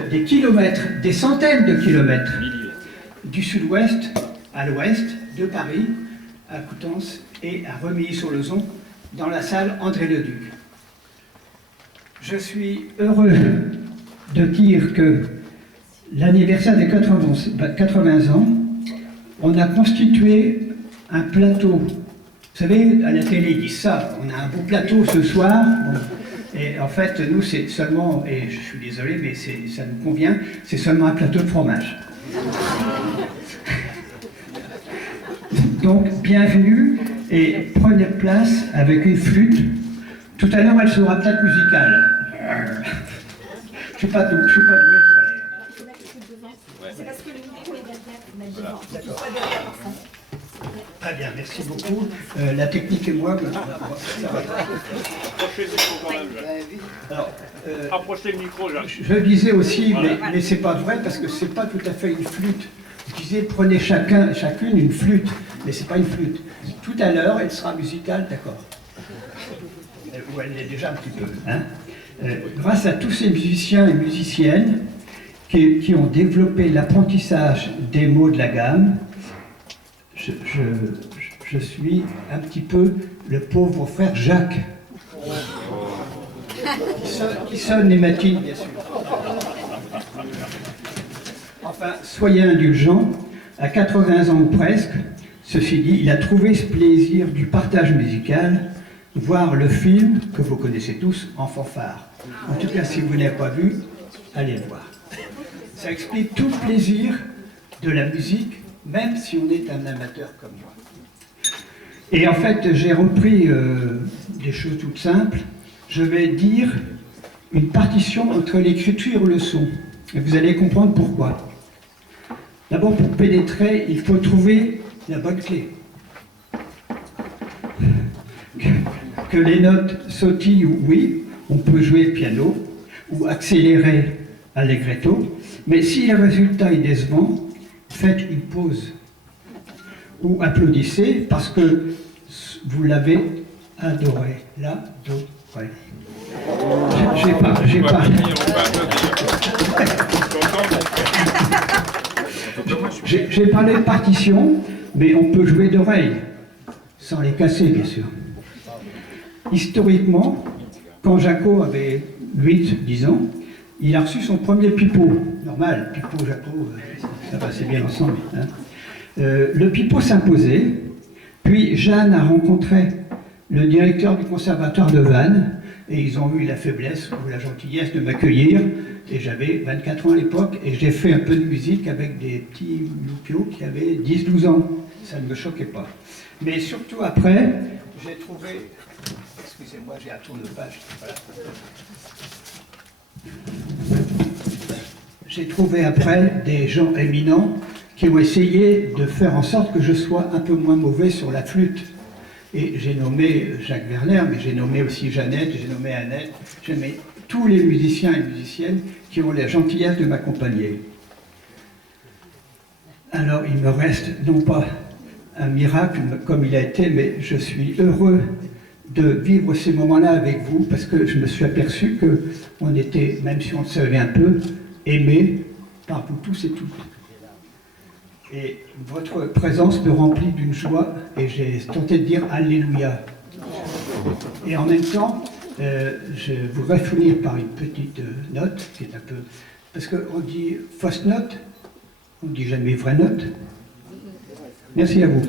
des kilomètres, des centaines de kilomètres, du sud-ouest à l'ouest, de Paris à Coutances et à Remilly-sur-Lezon, dans la salle André-le-Duc. Je suis heureux de dire que l'anniversaire des 80 ans, on a constitué un plateau. Vous savez, à la télé, ils disent ça, on a un beau plateau ce soir. Bon. Et en fait, nous, c'est seulement, et je suis désolé, mais ça nous convient, c'est seulement un plateau de fromage. Donc, bienvenue et prenez place avec une flûte. Tout à l'heure, elle sera peut-être musicale. Je ne suis pas doué sur les... C'est parce que le micro est derrière, voilà. D'accord. Très bien, merci beaucoup. La technique et moi, ça va. Approchez le micro quand même. Alors, approchez le micro, Jacques. Je disais aussi, voilà. mais c'est pas vrai parce que c'est pas tout à fait une flûte. Je disais, prenez chacune une flûte, mais c'est pas une flûte. Tout à l'heure, elle sera musicale, d'accord. Ou elle l'est déjà un petit peu. Hein. Grâce à tous ces musiciens et musiciennes qui ont développé l'apprentissage des mots de la gamme, je suis un petit peu le pauvre frère Jacques, qui sonne les matines, bien sûr. Enfin, soyez indulgents, à 80 ans ou presque, ceci dit, il a trouvé ce plaisir du partage musical, voir le film que vous connaissez tous en fanfare. En tout cas, si vous n'avez pas vu, allez le voir. Ça explique tout le plaisir de la musique, même si on est un amateur comme moi. Et en fait, j'ai repris des choses toutes simples. Je vais dire une partition entre l'écriture et le son. Et vous allez comprendre pourquoi. D'abord, pour pénétrer, il faut trouver la bonne clé. Que les notes sautillent, oui, on peut jouer piano, ou accélérer allegretto, mais si le résultat est décevant, faites une pause ou applaudissez parce que vous l'avez adoré. L'adoré. J'ai parlé de partition, mais on peut jouer d'oreille, sans les casser, bien sûr. Historiquement, quand Jaco avait 8-10 ans, il a reçu son premier pipeau. Normal, pipeau, Jaco, ça passait bien ensemble. Hein. Le pipeau s'imposait, puis Jeanne a rencontré le directeur du conservatoire de Vannes, et ils ont eu la faiblesse ou la gentillesse de m'accueillir, et j'avais 24 ans à l'époque, et j'ai fait un peu de musique avec des petits loupiaux qui avaient 10-12 ans. Ça ne me choquait pas. Mais surtout après, j'ai trouvé... Excusez-moi, j'ai un tour de page. Voilà. J'ai trouvé après des gens éminents qui ont essayé de faire en sorte que je sois un peu moins mauvais sur la flûte. Et j'ai nommé Jacques Werner, mais j'ai nommé aussi Jeannette, j'ai nommé Annette, j'ai nommé tous les musiciens et musiciennes qui ont la gentillesse de m'accompagner. Alors il me reste non pas un miracle comme il a été, mais je suis heureux de vivre ces moments-là avec vous, parce que je me suis aperçu qu'on était, même si on le savait un peu, aimés par vous tous et toutes. Et votre présence me remplit d'une joie, et j'ai tenté de dire Alléluia. Et en même temps, je voudrais finir par une petite note, qui est un peu... Parce qu'on dit fausse note, on ne dit jamais vraie note. Merci à vous.